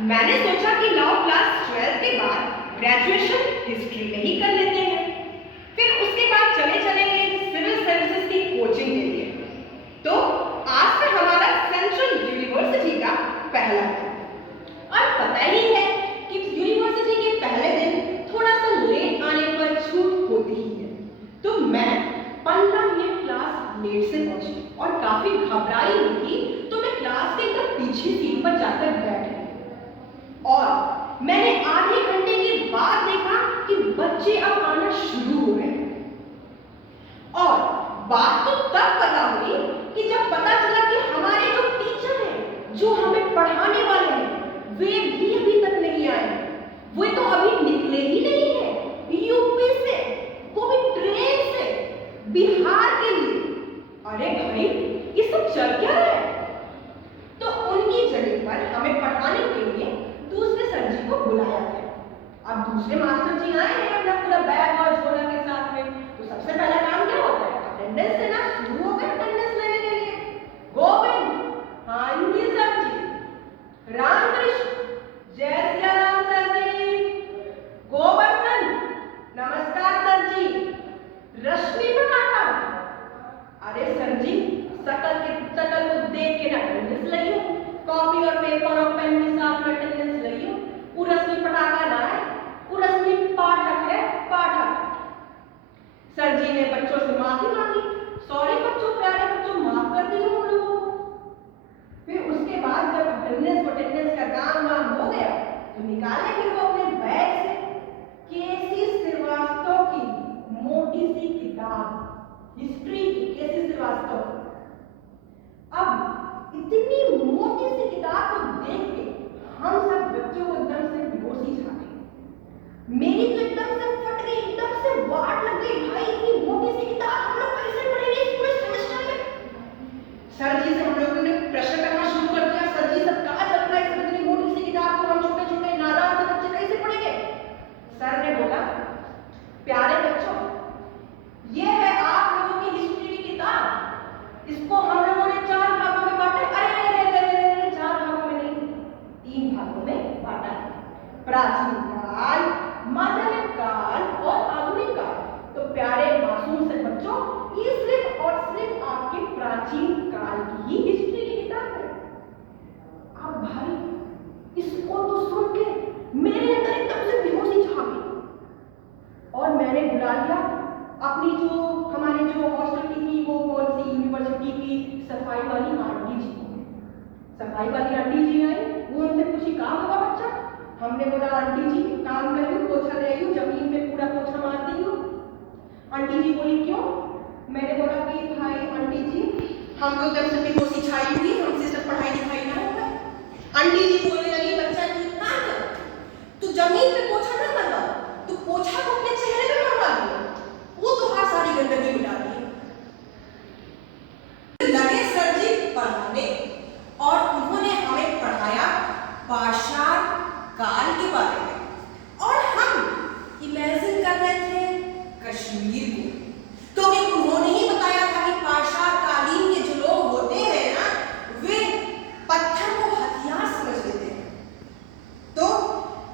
मैंने सोचा कि लाओ क्लास 12 के बाद ग्रेजुएशन हिस्ट्री में ही कर लेते हैं, फिर उसके बाद चले चलेंगे सिविल सर्विसेज की कोचिंग के लिए। तो आज से हमारा सेंट्रल यूनिवर्सिटी का पहला दिन, और पता ही है कि यूनिवर्सिटी के पहले दिन थोड़ा सा लेट आने पर छूट होती ही है। तो मैं 15 मिनट क्लास लेट से पहुंची और काफी घबराई हुई थी, तो मैं क्लास के एकदम पीछे सीट पर जाकर बैठ गई और मैंने आधे घंटे के बाद देखा कि बच्चे अब आना शुरू हो रहे हैं। और बात तो तब पता हुई कि जब पता चला कि हमारे जो टीचर हैं, जो हमें पढ़ाने वाले हैं, वे भी अभी तक नहीं आए। वो तो अभी निकले ही नहीं है यूपी से, वो भी ट्रेन से बिहार के लिए। अरे भाई, ये सब चल क्या रहा है? तो उनकी जगह पर हमें पढ़ाने के लिए दूसरे सर जी को बुलाया गया। अब दूसरे मास्टर जी आए हैं अपना पूरा बैग और झोला के साथ में, तो सबसे पहला काम क्या होता है? अटेंडेंस देना। शुरू हो गए अटेंडेंस लेने के लिए। गोविंद, हाँ जी सर जी। रामकृष्ण, जय सिया राम सर जी। गोवर्धन, नमस्कार सर जी। रश्मि पटाखा, अरे सर जी, शकल को देख के ना अटेंडेंस लगी हो, कॉपी और पेपर और पेन के साथ में अटेंडेंस लगी हो। वो रश्मि पटाखा ना है, वो रश्मि पाठक है, पाठक। सर जी ने बच्चों से माफी मांगी। सॉरी बच्चों, प्यारे बच्चों, माफ कर दिए हम लोगों को। फिर उसके बाद जब अटेंडेंस का काम वाम हो गया, तो निकाले फिर वो अपने बैग से केसी श्रीवास्तव की मोटी सी किताब, हिस्ट्री की, केसी श्रीवास्तव। अब इतनी मोटी सी किताब को देख के हम सब बच्चों को एकदम से बेहोश ही छा गई। मेरी तो एकदम से फट गई, एकदम से वाट लग गई। भाई, इतनी मोटी सी किताब हम लोग कैसे पढ़ेंगे इस पूरे सेमेस्टर में? सर जी से हम लोगों ने प्रश्न करना शुरू कर दिया। सर जी, सब कहाँ चल रहा है? सब इतनी मोटी सी किताब को हम छोटे छोटे नादान से बच्चे कैसे पढ़ेंगे? सर ने बोला, प्यारे बच्चों, ये है आप लोगों की हिस्ट्री की किताब। इसको हम लोगों ने 4 भागों में बांटा है। अरे 4 भागों में नहीं, 3 भागों में बांटा है। प्राचीन काल, मध्यकाल और आधुनिक काल। तो प्यारे मासूम से बच्चों, ये सिर्फ और सिर्फ आपके प्राचीन काल की ही हिस्ट्री की किताब है। अब भाई, इसको तो सुन के मेरे अंदर एकदम से बेहोशी छा गई और मैंने बुला लिया अपनी जो हमारे जो हॉस्टल की थी, वो कौन सी यूनिवर्सिटी की सफाई वाली आंटी जी को। सफाई वाली आंटी जी आई, वो उनसे पूछी, काम होगा बच्चा? हमने बोला, आंटी जी काम कर लूँ, पोछा ले आई हूँ, जमीन पे पूरा पोछा मार दी हूँ। आंटी जी बोली, क्यों? मैंने बोला कि भाई आंटी जी, हम लोग जब से बेहोशी छाई हुई, हमसे सब पढ़ाई लिखाई ना होगा। आंटी जी बोलने लगी, बच्चा तू काम कर, तू जमीन पे पोछा ना मरवा, तू पोछा को अपने चेहरे पे मरवा दिया, वो तो हर सारी गंदगी मिटा दी। लगे सर जी पढ़ाने और उन्होंने हमें पढ़ाया पाषाण काल के बारे में, और हम इमेजिन कर रहे थे कश्मीर को, क्योंकि उन्होंने ही बताया था कि पाषाण कालीन के जो लोग होते हैं ना, वे पत्थर को हथियार समझ लेते हैं। तो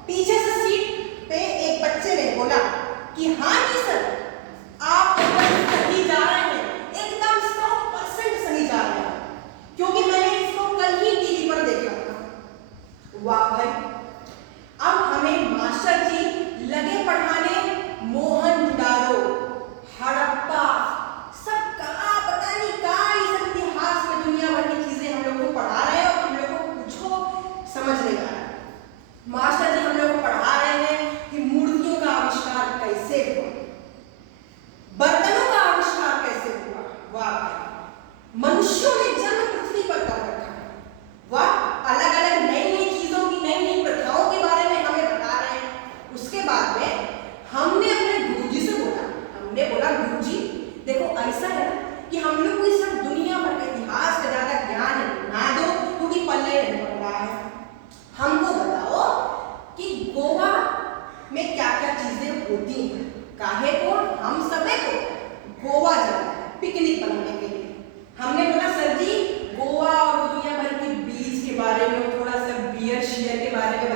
पीछे से सीट पे एक बच्चे ने बोला कि हाँ जी सर, आप सही जा रहे हैं, एकदम 100% सही जा रहे हैं, क्योंकि मैंने इसको कल ही टीवी पर देखा था। वाह भाई, अब हमें मास्टर जी लगे पढ़ाने मोहनजोदड़ो, हड़प्पा, सब कहाँ पता नहीं कहाँ ये सब इतिहास में दुनिया भर की चीजें हम लोग को पढ़ा रहे हैं और हम लोग को कुछ समझ नहीं आ रहा है। मास्टर जी हम लोग को पढ़ा रहे हैं कि मूर्तियों का आविष्कार कैसे हुआ, बर्तनों का आविष्कार कैसे हुआ। वाह, मनुष्यों ने जन्म पृथ्वी पर कर रखा है। वाह, अलग अलग नई नई चीजों की, नई नई प्रथाओं के बारे में हमें बता रहे हैं। उसके बाद में हमने अपने गुरुजी से बोला, हमने बोला, गुरुजी देखो ऐसा है कि हम लोग को सब दुनिया भर के इतिहास का ज्यादा ज्ञान ना दो, क्योंकि पल्ले नहीं पड़ रहा है। हमको बताओ कि गोवा में क्या क्या चीजें होती हैं, काहे को हम सभी को गोवा जाना है पिकनिक मनाने के लिए। हमने बोला, सर जी गोवा और दुनिया भर की बीच के बारे में, थोड़ा सा बियर शियर के बारे में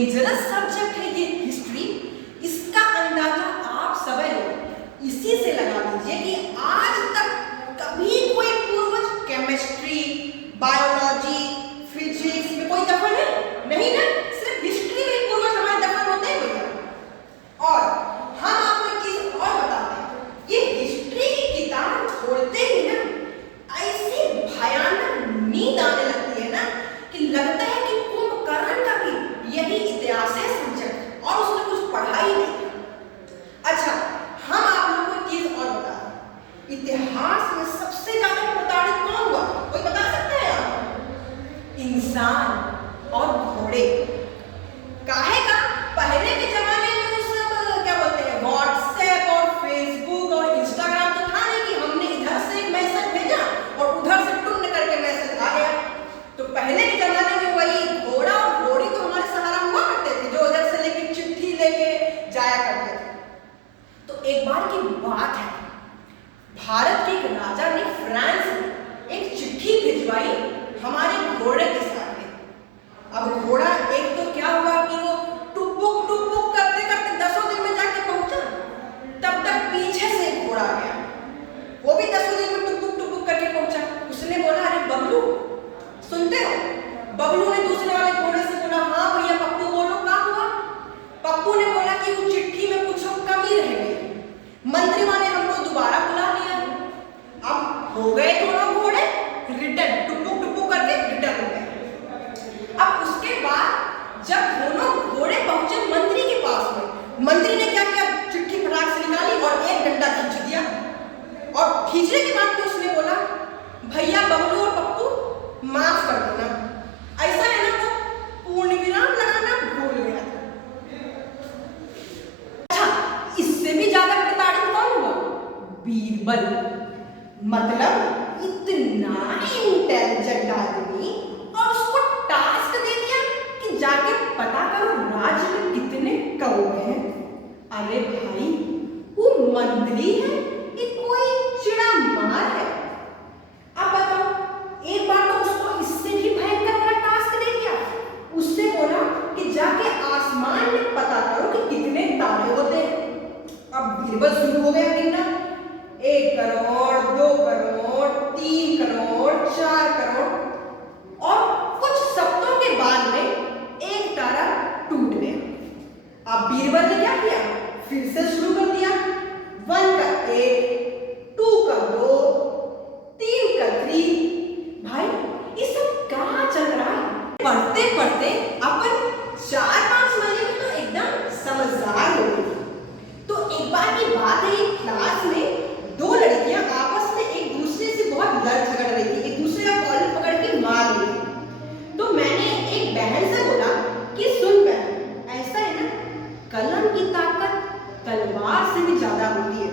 डेंजरस सब्जेक्ट है ये हिस्ट्री। इसका अंदाजा आप सभी लोग इसी से लगा लीजिए कि आज तक कभी कोई पूर्वज केमिस्ट्री, बायोलॉजी, फिजिक्स में कोई दफन है नहीं ना, सिर्फ हिस्ट्री में पूर्वज हमारे दफन होते हैं भैया। और हम आपको एक चीज और बताते हैं, ये हिस्ट्री की किताब खोलते ही ना ऐसी भयानक नींद आने लगती है ना कि लगता है कि कुंभकर्ण का भी यही इतिहास है सब्जेक्ट और उसने कुछ पढ़ा ही नहीं। अच्छा, हम आप लोगों को एक चीज और बता दें, इतिहास में सबसे ज्यादा प्रताड़ित कौन हुआ, कोई बता सकता है आप? इंसान और घोड़े। काहे का? पहले के जमाने में वो सब क्या बोलते हैं, व्हाट्सएप और फेसबुक और इंस्टाग्राम तो था नहीं कि हमने इधर से एक मैसेज भेजा और उधर से टुन करके मैसेज आ गया। तो पहले के जमाने में वही घोड़ा और घोड़ी तो हमारे सहारा हुआ करते थे, जो उधर से लेके चिट्ठी लेके जाया करते थे। तो एक बार की बात है, भारत के एक राजा ने फ्रांस में एक चिट्ठी भिजवाई हमारे घोड़े के साथ में। अब घोड़ा एक तो क्या हुआ कि वो टुक करते करते 10 दिन में जाके पहुंचा, तब तक पीछे से एक घोड़ा आ गया, वो भी 10 दिन में टुक करके पहुंचा। उसने बोला, अरे बबलू सुनते हो? बबलू ने दूसरे वाले घोड़े से बोला, हाँ भैया पप्पू बोलो क्या हुआ? पप्पू ने बोला कि वो चिट्ठी में कुछ कमी रह गई, मंत्रियों ने हमको दोबारा बुला लिया। अब हो गए दोनों घोड़े रिटर्न, टुक करके रिटर्न हो गए। अब उसके बाद जब दोनों घोड़े पहुंचे मंत्री के पास में, मंत्री ने क्या किया, चिट्ठी फटाक से निकाली और एक डंडा खींच दिया। और खींचने के बाद उसने बोला, भैया बबलू और पप्पू माफ कर देना, ऐसा है ना वो पूर्ण विराम लगाना भूल गया था। अच्छा, इससे भी ज्यादा प्रताड़ित कौन हुआ? बीरबल। मतलब इतना इंटेलिजेंट आदमी, और उसको टास्क दे दिया कि जाके पता करो राज्य में कितने कौवे हैं। अरे भाई, वो मंत्री है कि कोई चिड़ा मार है? अब बताओ, एक बार तो उसको इससे भी भयंकर वाला टास्क दे दिया, उससे बोला कि जाके आसमान में पता करो कि कितने तारे होते हैं। अब बीरबल शुरू हो गया गिनना, 1 करोड़, 2 करोड़, 3 करोड़, 4 करोड़, और कुछ सप्ताहों के बाद में एक तारा टूट गया। अब बीरबल ने क्या किया, फिर से शुरू कर दिया, 1 का 1, 2 का 2, 3 का 3। भाई ये सब कहाँ चल रहा है? पढ़ते पढ़ते अपन 4-5 महीने में तो एकदम समझदार हो गए। तो एक बार की बात है, क्लास में 2 लड़कियां आपस में एक दूसरे से बहुत लड़ झगड़ रही थी, एक दूसरे का कॉलर पकड़ के मार रही थी। तो मैंने एक बहन से बोला कि सुन बहन, ऐसा है ना, कलम की ताकत तलवार से भी ज्यादा होती है।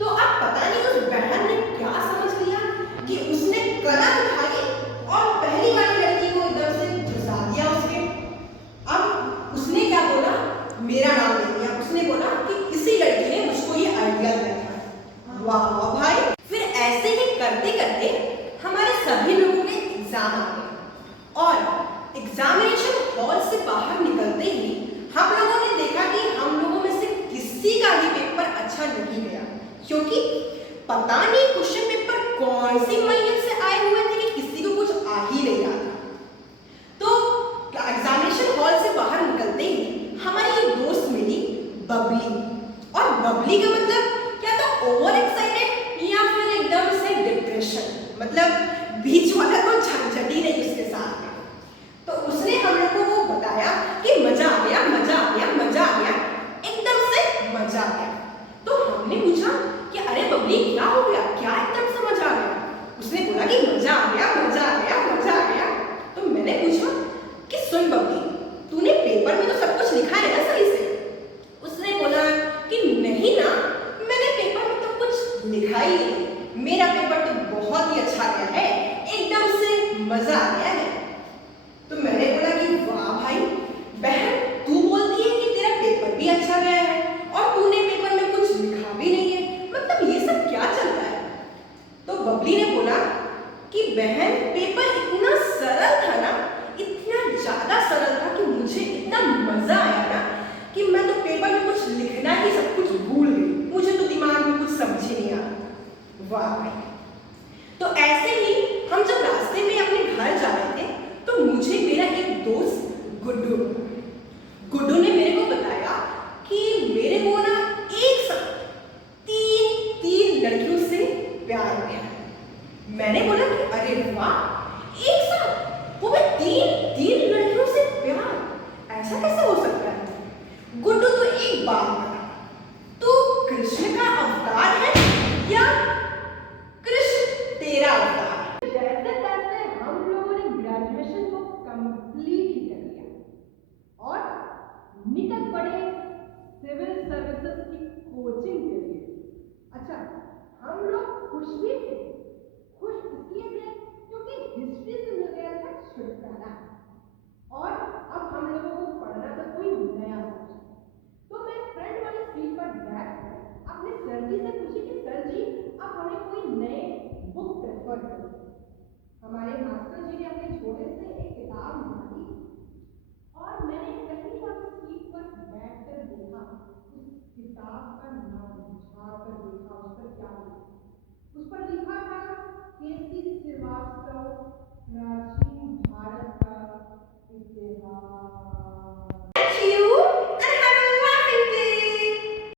तो अब पता नहीं उस बहन ने क्या समझ लिया कि उसने कलम उठाई और पहली वाली लड़की को इधर से घुसा दिया उसके। अब उसने क्या बोला, मेरा नाम ले दिया। उसने बोला कि किसी लड़की ने मुझको ये आइडिया दिया था। वाह भाई। फिर ऐसे ही करते करते हमारे सभी लोगों के एग्जाम आ गए, और एग्जामिनेशन हॉल से बाहर निकलते ही हम लोगों ने देखा कि हम लोगों में से किसी का भी पेपर अच्छा नहीं गया, क्योंकि पता नहीं क्वेश्चन पेपर कौन सी मैयत से आए हुए थे कि किसी को कुछ आ ही नहीं रहा था। तो एग्जामिनेशन हॉल से बाहर निकलते ही हमारी एक दोस्त मिली, बबली। और बबली का मतलब क्या था, ओवर एक्साइटेड या फिर एकदम से डिप्रेशन, मतलब बीच वाला तो झंझट ही नहीं उसके साथ में। तो उसने हम लोगों को बताया कि मजा आ गया, मजा आ गया, मजा आ गया, एकदम से मजा आ गया। तो हमने पूछा कि अरे बबली क्या हो गया, क्या एकदम से मजा आ गया? उसने बोला निकल पड़े सिविल सर्विसेज की कोचिंग के लिए। अच्छा, हम लोग खुश भी थे। खुश इसलिए थे क्योंकि हिस्ट्री से मिल गया था छुटकारा और अब हम लोगों को पढ़ना था कोई नया सब्जेक्ट। तो मैं फ्रंट वाली सीट पर बैठ अपने सर जी से पूछी कि सर जी अब हमें कोई नए बुक प्रेफर करें। हमारे मास्टर जी ने अपने झोले से एक किताब निकाली और मैंने पहली बार सीट पर बैठकर देखा, उस किताब का नाम झाड़ कर देखा, उस पर क्या लिखा। उस पर लिखा था केसी श्रीवास्तव प्राचीन